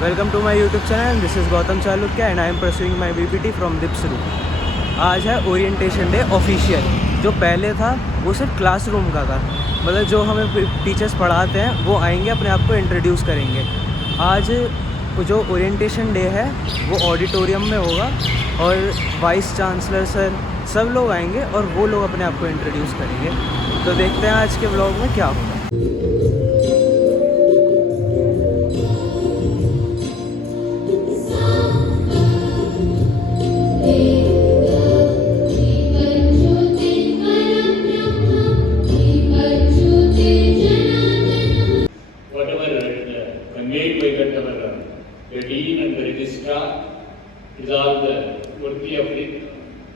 Welcome to my YouTube channel. This is Gautam Chalukya and I am pursuing my BPT from दिप्सरू। आज है orientation day official. जो पहले था वो सिर्फ क्लासरूम का था, मतलब जो हमें टीचर्स पढ़ाते हैं वो आएंगे, अपने आप को इंट्रोड्यूस करेंगे। आज जो ओरिएंटेशन डे है वो ऑडिटोरियम में होगा और वाइस चांसलर सर सब लोग आएंगे और वो लोग अपने आप को इंट्रोड्यूस करेंगे। तो देखते हैं आज के व्लॉग में क्या होगा। The dean and the registrar is all the worthy of it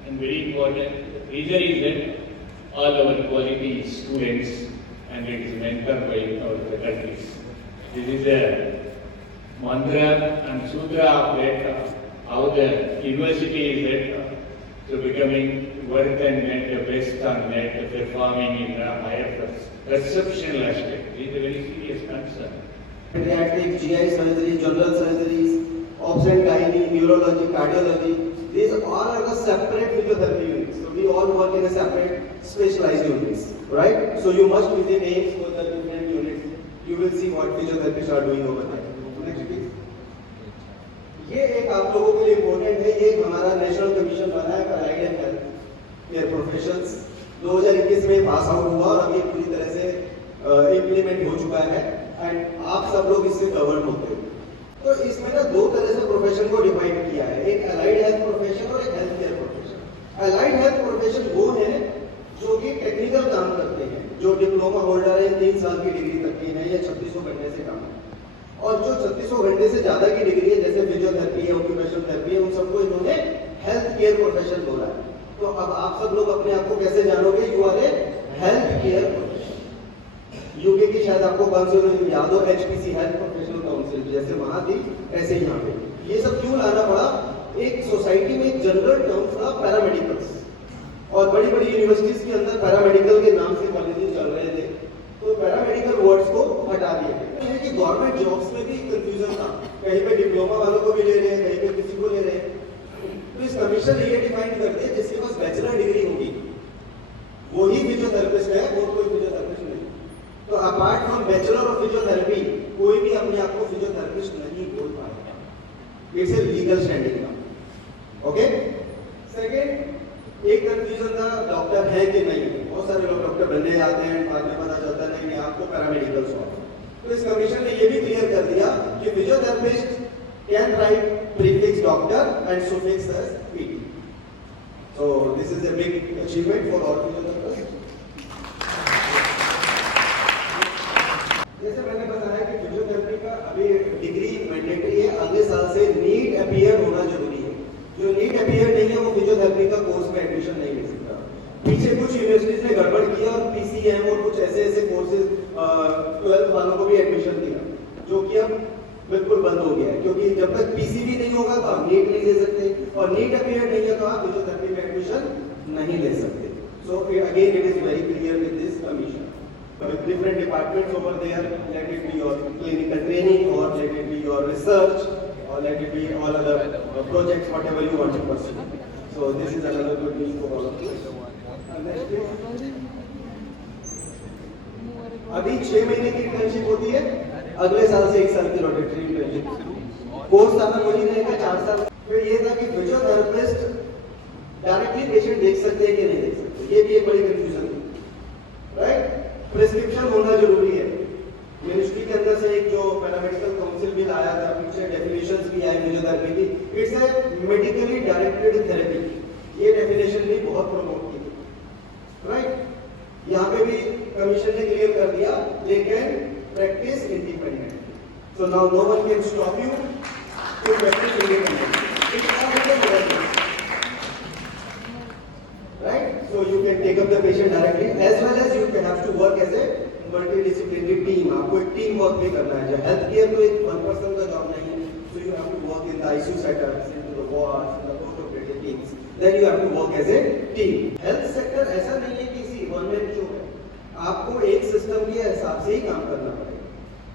and very important. Reason is that all our quality students and it is mentored by our faculties. This is a mantra and sutra of that, how the university is that to becoming worth and net the best on that, performing in a higher perceptual aspect. This is a very serious concern. Pediatric, GI surgery, general surgeries, obs and gynae, neurology, cardiology, these all are the separate physiotherapy units. So we all work in a separate specialized units, right? So you must visit names for the different units. You will see what physiotherapists are doing over there. Next please. ये एक आप लोगों के लिए important है। ये हमारा national commission बना है for allied and health care professions. 2021 में पास आउट हुआ और अभी पूरी तरह से इम्प्लीमेंट हो चुका है एंड आप सब लोग इससे कवर्ड होते हो। तो इसमें ना दो तरह से प्रोफेशन को डिवाइड किया है, एक अलाइड हेल्थ प्रोफेशन और एक health care profession. Allied health profession वो है जो कि टेक्निकल काम करते हैं, जो डिप्लोमा होल्डर है, 3 साल की डिग्री तक की है या 3600 घंटे से काम है, और जो 3600 घंटे से ज्यादा की डिग्री है जैसे फिजियोथेरेपी है, ऑक्यूपेशनल थेरेपी है, उन सबको इन्होंने हेल्थ केयर प्रोफेशन बोला है। तो अब आप सब लोग अपने आप को कैसे जानोगे? You are a health care profession. UK की शायद आपको काउंसिल याद हो, एचपीसी हेल्थ प्रोफेशनल काउंसिल, जैसे वहां थी ऐसे यहाँ पे। ये सब क्यों लाना पड़ा? एक सोसाइटी में एक जनरल टर्म था पैरामेडिकल्स, और बड़ी बड़ी यूनिवर्सिटीज के अंदर पैरामेडिकल के नाम से कॉलेजेस चल रहे थे, तो पैरामेडिकल वर्ड्स को हटा दिया गया। कि गवर्नमेंट जॉब्स में भी कंफ्यूजन था, कहीं पे डिप्लोमा वालों को भी ले रहे हैं, कहीं पे किसी को ले रहे हैं। तो इस कमीशन ने ये डिफाइन कर दिया जिसके पास बैचलर डिग्री होगी वही फिजियोथेरेपिस्ट है, और कोई फिजियोथेरेपिस्ट नहीं। तो apart from bachelor of physiotherapy कोई भी अपने आप को फिजियोथेरेपिस्ट नहीं बोल पाएगा। इट्स ए लीगल स्टैंडिंग का। ओके। सेकंड, एक कंफ्यूजन था डॉक्टर है कि नहीं। बहुत सारे लोग डॉक्टर बनने जाते हैं, बाद में पता चलता नहीं कि आपको पैरामेडिकल हो। तो इस कमीशन ने ये भी क्लियर कर दिया कि physiotherapist can write prefix doctor and suffix as PT. So this is a big achievement for all physiotherapist. जैसे मैंने बताया कि फिजियोथेरेपी का अभी डिग्री मैंडेटरी है, अगले साल से नीट अपीयर होना जरूरी है। जो नीट अपीयर नहीं है वो फिजियोथेरेपी का कोर्स में एडमिशन नहीं ले सकता। पीछे कुछ यूनिवर्सिटीज ने गड़बड़ किया और पीसीएम और कुछ ऐसे ऐसे कोर्सेज 12th वालों को भी एडमिशन दिया, जो कि अब बिल्कुल बंद हो गया है, क्योंकि जब तक पीसीबी नहीं होगा तो आप नीट नहीं ले सकते, और नीट अपीयर नहीं है तो आप फिजियोथेरेपी में एडमिशन नहीं ले सकते। So again it is very clear with this commission. With different departments over there, let it be your clinical training, or let it be your research, or let it be all other projects, whatever you want to pursue. So this is another good news for all of you. Next is, अभी 6 महीने की internship होती है, अगले साल से 1 साल की रोटेटरी इंटर्नशिप। कोर्स आपका वही रहेगा 4 साल। फिर ये था कि फिजियोथेरेपिस्ट डायरेक्टली पेशेंट देख सकते हैं कि नहीं देख सकते, ये भी एक बड़ी कंफ्यूजन थी, राइट? प्रिस्क्रिप्शन होना जरूरी है। मिनिस्ट्री के अंदर से एक जो पैरामेडिकल काउंसिल बिल आया था, पीछे डेफिनेशंस भी आई फिजियोथेरेपी की। It's a medically directed therapy, ये डेफिनेशन भी बहुत प्रमोट की थी, राइट? यहाँ पे भी कमीशन ने क्लियर कर दिया they can practice independently. So now no one can stop you to practice independently, right? So you can take up the patient directly, as well as you can have to work as a multidisciplinary team. आपको एक team work भी करना है। जो health care तो एक one person का job नहीं है, so you have to work in the ICU setups, in the wards, in the post-operative teams. Then you have to work as a team. Health sector ऐसा नहीं है कि किसी वन मैन शो है, आपको एक सिस्टम के हिसाब से ही काम करना पड़ेगा।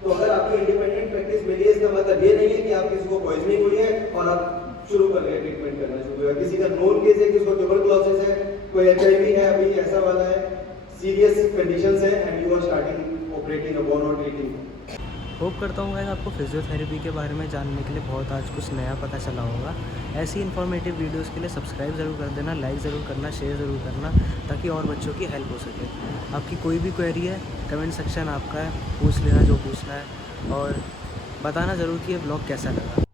तो अगर आपको इंडिपेंडेंट प्रैक्टिस मिली है, इसका मतलब ये नहीं है कि आप किसी को पॉइजनिंग हुई है और आप शुरू कर गए ट्रीटमेंट करना शुरू कर, किसी का नोन केस है कि उसको ट्यूबरकुलोसिस है, कोई HIV है, अभी ऐसा वाला है, सीरियस कंडीशंस है and you are starting operating upon और ट्रीटिंग। होप करता हूँ गाइस आपको फिजियोथेरेपी के बारे में जानने के लिए बहुत आज कुछ नया पता चला होगा। ऐसी इन्फॉर्मेटिव वीडियोस के लिए सब्सक्राइब ज़रूर कर देना, लाइक ज़रूर करना, शेयर ज़रूर करना, ताकि और बच्चों की हेल्प हो सके। आपकी कोई भी क्वेरी है, कमेंट सेक्शन आपका है, पूछ लेना जो पूछना है, और बताना ज़रूर कि ये ब्लॉग कैसा लगा।